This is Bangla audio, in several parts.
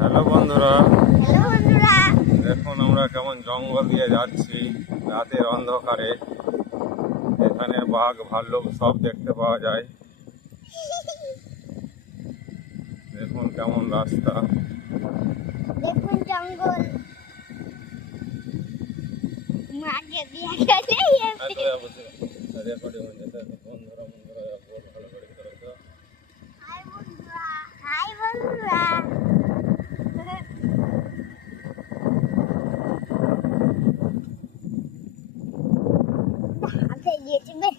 হ্যালো বন্ধুরা, হ্যালো বন্ধুরা, দেখুন আমরা কেমন জঙ্গল দিয়ে যাচ্ছি রাতের অন্ধকারে। এখানে বাঘ ভাল্লুক সব দেখতে পাওয়া যায়। দেখুন কেমন রাস্তা। দেখুন জঙ্গল মাকে দিয়ে গেলে বন্ধুরা ভালো করে করো। হাই বন্ধুরা, হাই বন্ধুরা। আগে ইউটিউবে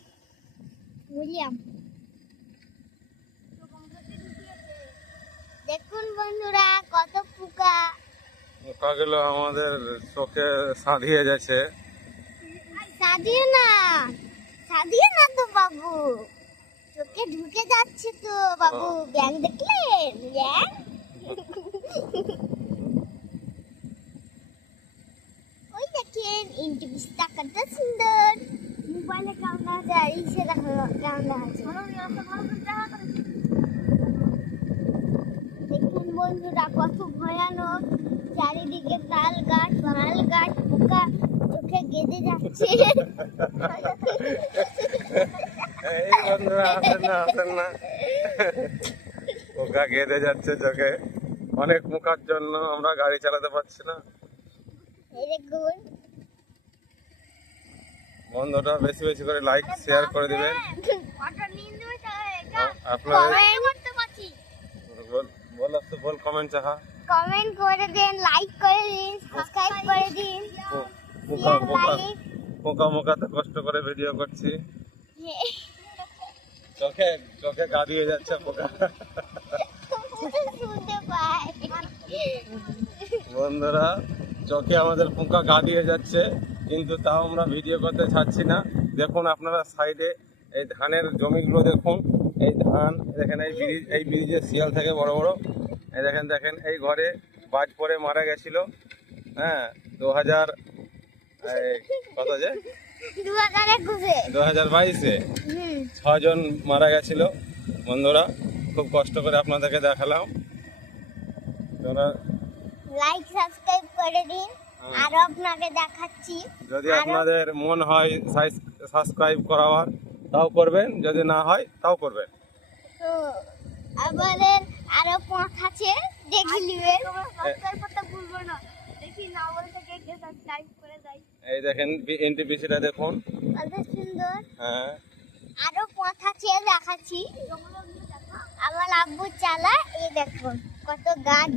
উইলিয়াম দেখুন বন্ধুরা কত পোকা। পোকাগুলো আমাদের চোখে সাঁধিয়ে যাচ্ছে। সাদিয়ে না তো বাবু, চোখে ঢুকে যাচ্ছে তো বাবু। ব্যাং দেখলেন? ব্যাং ওই দেখেন ইন্টিভিসটা কত সুন্দর। মোবাইলে কেমন আছে আর ইসে দেখো কেমন আছে। দেখুন বন্ধুরা কত ভয়ানক, চারিদিকে তাল গাছ মাল গাছ, পোকা চোখে গেঁদে যাচ্ছে। এই বন্ধুরা আসেন না পোকা গেঁদে যাচ্ছে চোখে। অনেক পোকার জন্য আমরা গাড়ি চালাতে পারছি না। এই দেখুন বন্ধুরা বেশি বেশি করে লাইক শেয়ার করে দিবেন। बोल कमेंट चाहा কমেন্ট করে দিন, লাইক করে দিন, সাবস্ক্রাইব করে দিন। পোকা মোকা তো কষ্ট করে ভিডিও করছি, চোখে চোখে গা দিয়ে যাচ্ছে পোকা। শুনতে পাই বন্ধুরা চোখে আমাদের পোকা গা দিয়ে যাচ্ছে, কিন্তু তাও আমরা ভিডিও করতে ছাড়ছি না। দেখুন আপনারা সাইডে এই ধানের জমিগুলো দেখুন। এই ধান দেখেন, এই ব্রিজে শিয়াল থেকে বড় বড়। এই দেখেন এই ঘরে বাজ পড়ে মারা গেছিল। হ্যাঁ, 2000 কত যে 2022-এ 6 জন মারা গেছিল। বন্ধুরা খুব কষ্ট করে আপনাদেরকে দেখালাম। লাইক সাবস্ক্রাইব করে দিন, আর আপনাকে দেখাচ্ছি। যদি আপনাদের মন হয় সাবস্ক্রাইব করার তাও করবেন, যদি না হয় তাও করবেন। তো আমাদের আরো পথ আছে, দেখে নিবেন। এই দেখেন এনটিপিসিটা দেখুন কত সুন্দর। হ্যাঁ, আরো পথ আছে দেখাচ্ছি। আমার আব্বু চালা, এই দেখুন কত গাছ।